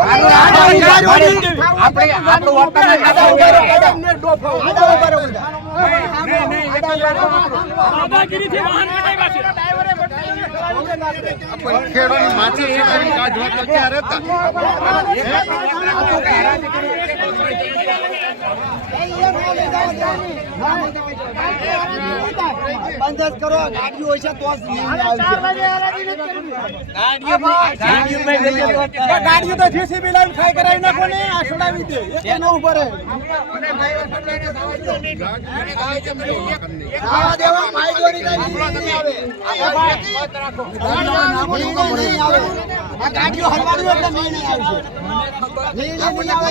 આપણે આપણે આપણું વર્તન જ આડા નથી. ઊભા રહો, આડા ઊભા રહો, આડા ઊભા રહો બધા. દાદાગીરીથી વાહન કઢાવ્યા છે. ખેડૂતની માછી કાઢવા તો રહેતા બંધ કરો ગાડીઓ હોય છે તો ગાડીઓ જેસીબી લાઈન ખાઈ કરાવી નાખો ને આ છોડાવી દે એ ન ઊભો રહે આવા દેવા માઈ દોરી કાઢી નહીં આવે ગાડીઓ હલવાની એટલે નહીં આવશે નહીં આવે.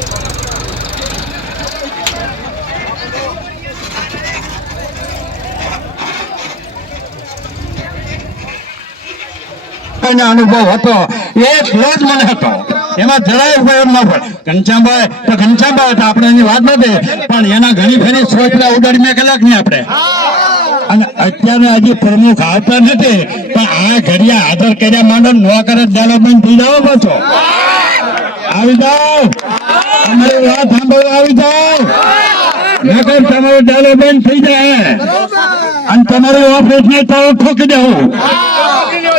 અને અનુભવ હતો. એટલો જ મને હતો. એમાં જરાય ઉપયોગ ન પડે ઘનશ્યામભાઈ, તો ઘનશ્યામભાઈ હતા, આપણે એની વાત નથી. પણ એના ઘણી ફેરી સોચલા ઉડાડી મેં કલાક નહીં આપણે? અને અત્યારે હજી પ્રમુખ આવતા નથી, પણ આ ઘડિયા હાજર કર્યા માંડો નો કરે દાડો થઈ જાઓ પાછો. આવી જાઓ. અમારી વાત સાંભળવા આવી જાઓ. નકર તમારો દાડો બંધ થઈ જાય. અને તમારું ઓફિસ ને તો ઠોકી દેવું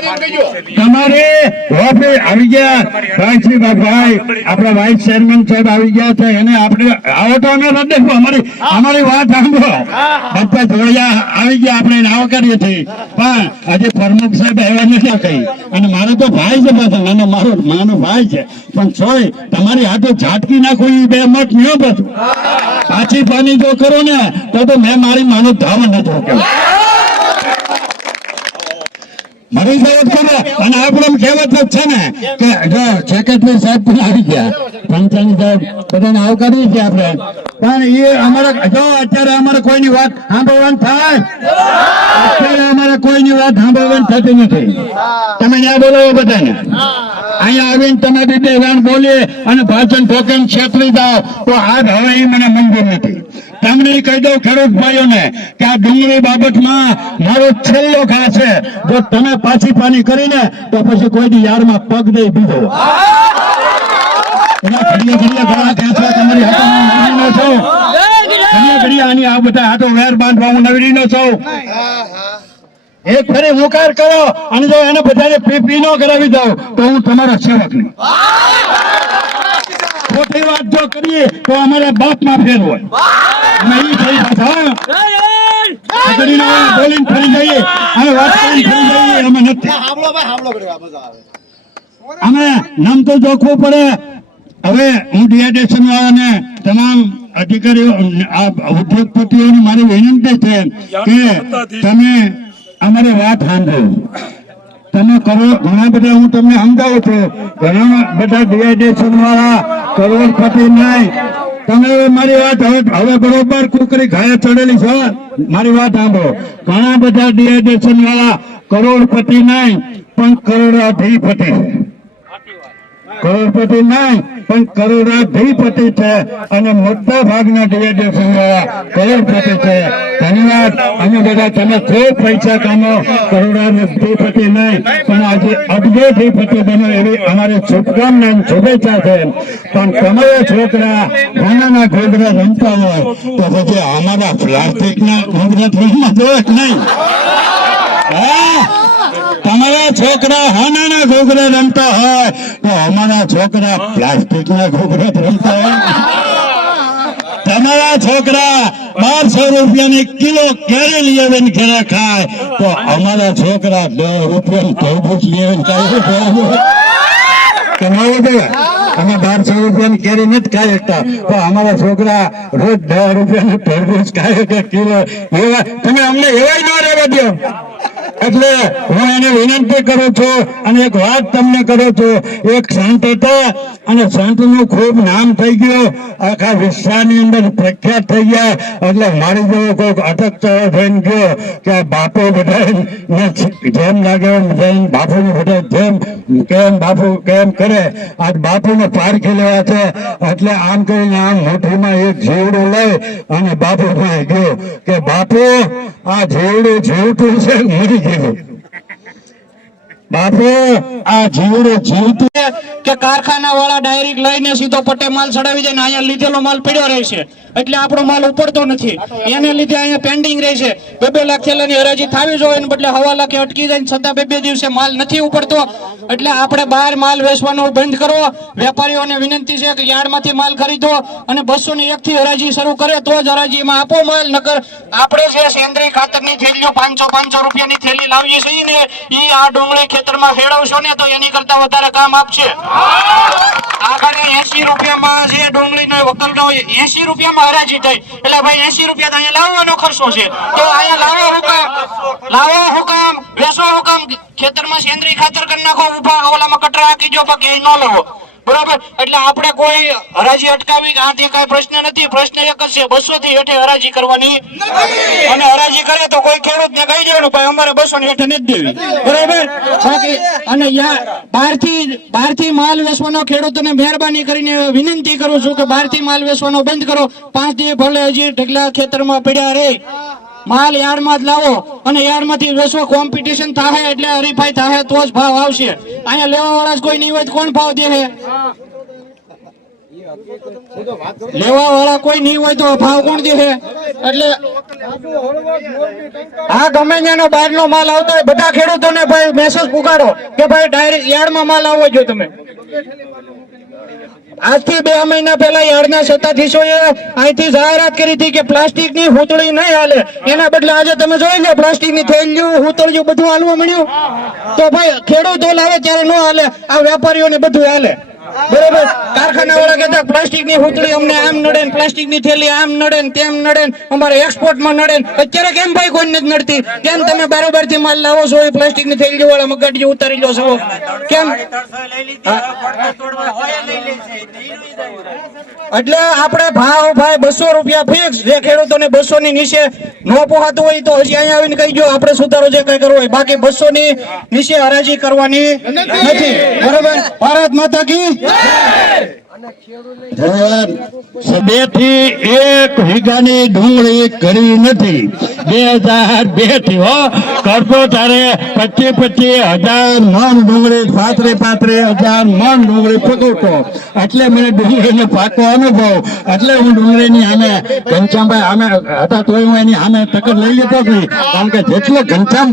તમારે ઓફિસ આવી ગયા. ભાઈ ભાઈ આપણા વાઇસ ચેરમેન સાહેબ આવી ગયા છે. એને આપણે આવો તો અમે દેખો. અમારી અમારી વાત સાંભળો. બધા જોડિયા આવી ગયા. આપણે નાવ કરીએ છીએ. પણ આજે પ્રમુખ સાહેબ આવ્યા નથી કઈ. અને મારો તો ભાઈ છે પાછો. નાનો મારો માનો ભાઈ છે. પણ છોય તમારી હાથે ઝાટકી નાખો એ બે મત નહીં બધું પાછી પાણી જો કરો ને તો તો મેં મારી માનું ધામ નથી કેવું મારી સાહેબ અને આપણે કહેવત જ છે ને કે જો સાહેબ પણ આવી ગયા. પંચાણી સાહેબ બધાને આવકારી છે આપણે. પણ એ અમારા જો અત્યારે અમારે કોઈની વાત સાંભળવાની થાય? અત્યારે અમારે કોઈની વાત સાંભળવાની થતી નથી. તમે ત્યાં બોલાવો બધાને. અહીંયા આવીને તમે બે બે વાણ બોલીએ અને ભાષણ ઠોકીને છેતરી જાઓ. તો આ હવે એ મને મંજૂર નથી. તમને કહી દઉં ખેડૂત ભાઈઓને કે આ ડુંગળી બાબતમાં મારો છેલ્લો ઘા છે. જો તમે પાછી પાની કરીને તો પછી કોઈ દી યારમાં પગ દઈ દીધો કરો અને જો એને બધાને પીપી નો કરાવી દઉં તો હું તમારો સેવક નહીં. ખોટી વાત જો કરીએ તો અમારા બાપમાં ફેર હોય. ઈ થઈ પાછા બોલીને ફરી જઈએ. અમે વાત કરીને ફરી જઈએ. અમે નથી. અમે નામ તો જોખવું પડે. હવે હું ડિહાઇડ્રેશન વાળાને તમામ અધિકારીઓ આ ઉદ્યોગપતિઓને મારી વિનંતી છે કે તમે અમારી વાત સાંભળો. તમે કરો. ઘણા બધા હું તમને સમજાવું છું. ઘણા બધા ડિહાઇડ્રેશન વાળા કરોડપતિ નહીં. તમે મારી વાત હવે હવે બરોબર કુકરી ઘાયે ચડેલી છે. મારી વાત સાંભળો. ઘણા બધા ડિહાઇડ્રેશન વાળા કરોડપતિ નહીં, પણ કરોડાધિપતિ કરોડપતિ નહીં પણ કરોડાધિપતિ છે અને મોટા ભાગના ડિવાઇડેશન વાળા કરોડપતિ છે. ધન્યવાદ. અમે બધા તમે ખૂબ પૈસા કામો કરોડાધિપતિ નહીં, પણ આજે અબજોધિપતિ બનો એવી અમારી શુભકામના શુભેચ્છા છે. પણ તમારા છોકરા નાના ઘોઘરા રમતા હોય, તો પછી અમારા પ્લાસ્ટિકના ઘોઘરા નહીં. તમારા છોકરા હાનાના ઘોઘરા રમતા હોય, તો અમારા છોકરા પ્લાસ્ટિકના ઘોઘરા રમતા હોય. તમારા છોકરા બારસો રૂપિયાની કિલો કેરી લઈ આવીને ખાય, તો અમારા છોકરા દસ રૂપિયાની અમે બારસો રૂપિયાની કેરી નથી ખાઈ શકતા, તો અમારા છોકરા રોજ દસ રૂપિયાનું તરબૂચ ખાય કિલો એવા તમે અમને એવાય ન રહેવા દો. એટલે હું એને વિનંતી કરું છું અને એક વાત તમને કરું છું. એક સંત હતા અને સંતનું ખૂબ નામ થઈ ગયું. આખા વિશ્વની અંદર પ્રખ્યાત થઈ ગયા. એટલે મારી જેવો કોઈક અટકતો થઈને ગયો કે આ બાપુ બધા જેમ લાગે જેમ જઈને બાપુ બધા જેમ કેમ બાપુ કેમ કરે. આજ બાપુને પારખી લેવા છે. એટલે આમ કરીને આમ મુઠ્ઠીમાં એક જીવડું લઈ અને બાપુ પાસે ગયો કે, બાપુ, આ જીવડું જીવતું છે, મરી Yeah. બાપુ આ જીવડું જીવતું કે કારખાના વાળા ડાયરેક્ટ લઈને સીધો પટે માલ ચડાવી જાય અહીંયા લીધેલો માલ પડ્યો રહેશે. એટલે આપણો માલ ઉપડતો નથી. એને લીધે અહીંયા પેન્ડિંગ રહેશે. બે બે લાખ થેલાની હરાજી થવી જોઈએ ને બદલે હવા લાખે અટકી જાય છતાં બે બે દિવસે માલ નથી ઉપડતો. એટલે આપણે બહાર માલ વેચવાનો બંધ કરવો. વેપારીઓને વિનંતી છે કે યાર્ડમાંથી માલ ખરીદો અને બસો ની એક થી હરાજી શરૂ કરે તો જ હરાજીમાં આપો માલ. નકર આપણે જે સેન્દ્રીય ખાતરની થેલીઓ પાંચસો પાંચસો રૂપિયાની થેલી લાવીએ છીએ ને એ આ ડુંગળી ખેતરમાં ખેડવશો ને તો એની કરતા વધારે કામ આપશે. આગળ એસી રૂપિયામાં જે ડુંગળીનો હોય એસી રૂપિયામાં હરાજી થઈ. એટલે ભાઈ એસી રૂપિયા અહીંયા લાવવાનો ખર્ચો છે. તો અહીંયા લાવો હુકામ લાવો હુકામ વેસો હુકામ. ખેતરમાં સેન્દ્રીય ખાતર કરી નાખો ઊભા ઓલામાં કટરા હાકી જો બાકી ન લેવો. બરાબર? એટલે આપણે કોઈ હરાજી અટકાવી આથી કઈ પ્રશ્ન નથી. પ્રશ્ન એક જ છે બસો થી હેઠે હરાજી કરવાની. અને હરાજી કરે તો કોઈ ખેડૂત ને કહી દેવાનું ભાઈ અમારે બસો ની હેઠે નથી દેવી. બરાબર? અને બહારથી બહારથી માલ વેચવાનો ખેડૂતોને મહેરબાની કરીને વિનંતી કરું છું કે બહારથી માલ વેચવાનો બંધ કરો. પાંચ દિવસ ભલે હજી ઢગલા ખેતરમાં પડ્યા રહે. માલ યાર્ડમાં જ લાવો અને યાર્ડમાંથી વેચો કોમ્પિટિશન થાય એટલે હરીફાઈ થાય તો જ ભાવ આવશે. અહીંયા લેવા વાળા કોઈ નહીં હોય કોણ ભાવ દે લેવા વાળા કોઈ નહીં હોય તો ભાવ કોણ દે એટલે હા, ગમે ત્યાંનો બહારનો માલ આવતો હોય, બધા ખેડૂતોને ભાઈ મેસેજ પુકારો કે ભાઈ ડાયરેક્ટ યાર્ડમાં માલ આવવો જોઈએ તમે. આજથી બે મહિના પહેલા યાર્ડના સત્તાધીશોએ અહીંથી જાહેરાત કરી હતી કે પ્લાસ્ટિકની હુતળી નહીં હાલે. એના બદલે આજે તમે જોઈ લો, પ્લાસ્ટિકની થેલીઓ, હુતળીઓ બધું હાલવા મળ્યું. તો ભાઈ ખેડૂતો લાવે ત્યારે ન હાલે, આ વેપારીઓને બધું હાલે. બરોબર? કારખાના વાળા કહેતા પ્લાસ્ટિકની પૂતળી અમને આમ નડે પ્લાસ્ટિકની થેલી આમ નડે તેમ નડે અમારે એક્સપોર્ટમાં નડે અત્યારે કેમ ભાઈ કોઈ નથી નડતી? કેમ તમે બારોબારથી માલ લાવો છો, એ પ્લાસ્ટિકની થેલી વાળા જે ઉતારી લો છો? કેમ? એટલે આપણે ભાવ ભાઈ બસો રૂપિયા ફિક્સ જે ખેડૂતોને બસો ની નીચે ન પોહાતું હોય તો હજી અહીંયા આવીને કહી દો આપણે સુધારો જે કઈ કરવો હોય. બાકી બસો ની નીચે હરાજી કરવાની નથી. બરોબર? ભારત માતા કી ધન્યવાદ બેથી એક વીઘાની ડુંગળી કરી નથી. બે હજાર બેથી હો. કરતો તારે પચીસ પચીસ હજાર મણ ડુંગળી પાત્રે પાત્રે હજાર મણ ડુંગળી પકવતો. એટલે મને ડુંગળીનો પાકો અનુભવ. એટલે હું ડુંગળીની સામે ઘનશ્યામભાઈ આમે હતા તોય હું એની સામે ટક્કર લઈ લેતો નહીં કારણ કે જેટલો ઘનશ્યામ